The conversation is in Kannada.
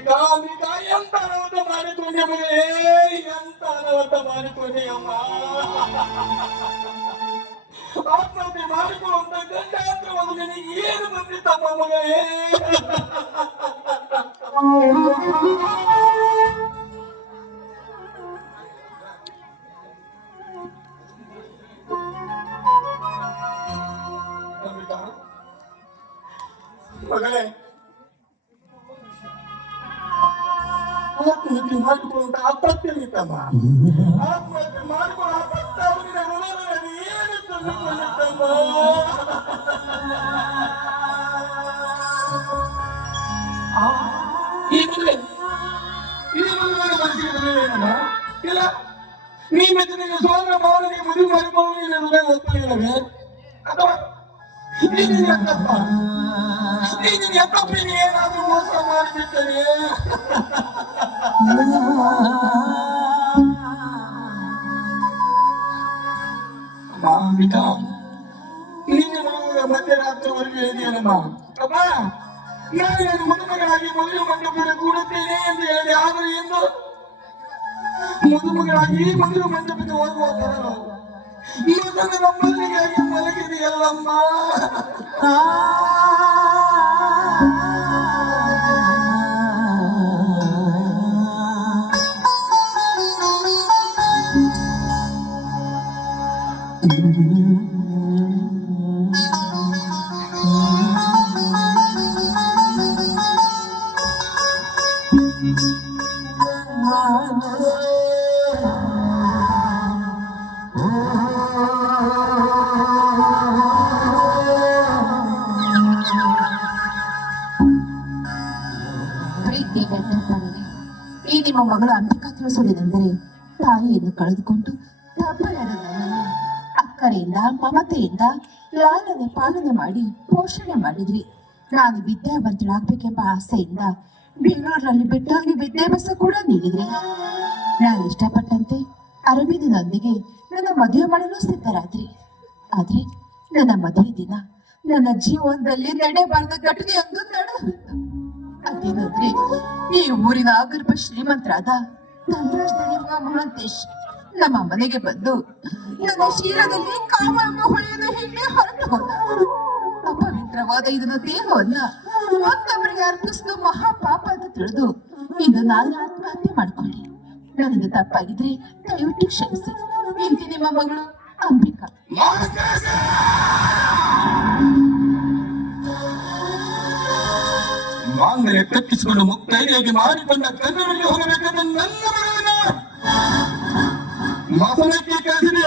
ಅಂಬಿಕ ಎಂತ ಅನವತ ಮಾಡಿಕೊಂಡೆ ಮಗಳೇ ಎಂತ ಅನವತ ಮಾಡಿಕೊಂಡೆ ಅಮ್ಮ ಆತ್ಮಹತ್ಯೆ ಮಾಡಿಕೊಳ್ಳುವಂತ ಗಂಡಾಂತರ ಮಗನಿಗೆ ಏನು ಬಂದಿತ್ತಮ್ಮ ಮಗಳೇ ಅಂಬಿಕ ಮಗಳೇ ಆತ್ಮಹತ್ಯೆ ಮಾಡಿಕೊಳ್ಳುವಂತ ಆತ್ಮಹತ್ಯೆ ಇಲ್ಲ ಸೋದರ ಮಾವನಿಗೆ ಹೃದಯ ಅಥವಾ ನೀನು ಮೋಸ ಅಂಬಿಕಾ ನಿನ್ನ ಮಗುವಿನ ಮಧ್ಯರಾತ್ರಿವರೆಗೂ ಹೇಳಿದೆಯಲ್ಲಮ್ಮ ಅಮ್ಮ ನಾನು ನನ್ನ ಮದುಮಗಳಾಗಿ ಮದುವೆ ಮಂಟಪದಲ್ಲಿ ಕೂಡುತ್ತೇನೆ ಎಂದು ಹೇಳಿದೆ ಆದರೆ ಎಂದು ಮದುಮಗಳಾಗಿ ಮದುವೆ ಮಂಟಪಕ್ಕೆ ಹೋಗುವ ಬರಲು ಮಗನ ನಮ್ಮಲ್ಲಿಗಾಗಿ ಮಲಗಿದೆಯಲ್ಲಮ್ಮ ಪ್ರೀತಿ ವ್ಯಕ್ತಪಡಿದೆ ಈ ನಿಮ್ಮ ಮಗಳು ಅಂಬಿಕಾ ತಿಳಿಸುವುದೇನೆಂದರೆ ತಾಯಿಯನ್ನು ಕಳೆದುಕೊಂಡು ತಪ್ಪಲಾದ ನನ್ನನ್ನು ಅಕ್ಕರೆಯಿಂದ ಮಮತೆಯಿಂದ ಲಾಲನೆ ಪಾಲನೆ ಮಾಡಿ, ಪೋಷಣೆ ಮಾಡಿದ್ರಿ. ನಾನು ವಿದ್ಯಾವಂತಳಾಗ್ಬೇಕೆಂಬ ಆಸೆಯಿಂದ ಬೆಂಗಳೂರಲ್ಲಿ ಬಿಟ್ಟಾಗಿ ವಿದ್ಯಾಭ್ಯಾಸ ಕೂಡ ನೀಡಿದ್ರಿ. ನಾನು ಇಷ್ಟಪಟ್ಟಂತೆ ಅರವಿಂದನೊಂದಿಗೆ ನನ್ನ ಮದುವೆ ಮಾಡಲು ಸಿದ್ಧರಾದ್ರಿ. ಆದ್ರೆ ನನ್ನ ಮದುವೆ ದಿನ ನನ್ನ ಜೀವನದಲ್ಲಿ ನಡೆಯಬಾರದ ಘಟನೆಯೊಂದು ನಡೆಯಿತು ಅದೇನಂದ್ರೆ, ಈ ಊರಿನ ಆಗರ್ಭ ಶ್ರೀಮಂತರಾದ ಮಹಾಂತೇಶ್ ನಮ್ಮ ಮನೆಗೆ ಬಂದು, ನನ್ನ ಶೀರದಲ್ಲಿ ಕಾಮ ಹೊಳೆಯದ ಹೊಳೆಯನ್ನು ಹಿಂದೆ ಹೊರಟು. ಅಪವಿತ್ರವಾದ ಇದನ್ನ ದೇಹವನ್ನ ಮತ್ತೊಬ್ಬರಿಗೆ ಅರ್ಪಿಸಿದ ಮಹಾಪಾಪ ಅಂತ ತಿಳಿದು ಇದು ನಾನು ಆತ್ಮಹತ್ಯೆ ಮಾಡ್ಕೊಳ್ಳಿ. ನನಗೆ ತಪ್ಪಾಗಿದ್ರೆ ದಯವಿಟ್ಟು ಕ್ಷಮಿಸಿ. ಇಂತಿ ನಿಮ್ಮ ಮಗಳು ಅಂಬಿಕಾ. ಮಾಂಗಲ್ಯ ತಪ್ಪಿಸಿಕೊಂಡು ಮುಕ್ತೈದೆಯಾಗಿ ಮಾಡಿಕೊಂಡ ಕನ್ನಡಲ್ಲಿ ಹೋಗಬೇಕಾದ ನನ್ನ మసలెక్కి కలిసి